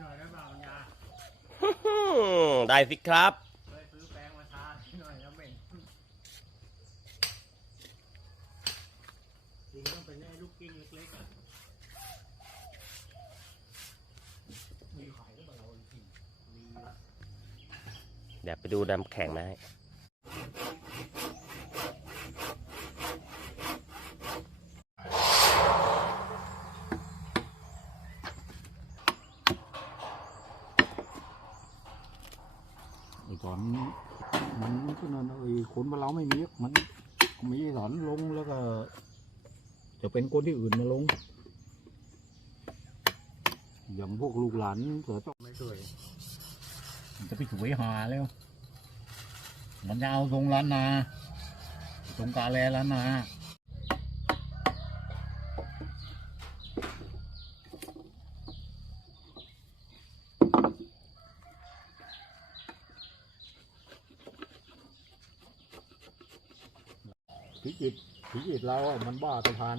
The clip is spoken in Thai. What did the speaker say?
หน่อยได้เปล่าปัญญาอืมได้สิครับเคยซื้อแปรงมาทาหน่อยแล้วเหม็นจริงต้องเป็นไอ้ลูกกิ้งเล็กๆอะมีขายหรือเปล่าเราจริงมีละเดี๋ยวไปดูน้ำแข็งมาให้ สอนมันก็นั่นไอ้คนบ้านเราไม่มีมันมีสอนลงแล้วก็ จะเป็นคนที่อื่นมาลง อย่างพวกลูกหลานเสือต้องไม่สวยมันจะไปสวยหาแล้ว มันจะเอาทรงล้านนาทรงกาแลล้านนา ผีจิตผีจิตเรา มันบ้าตะพัน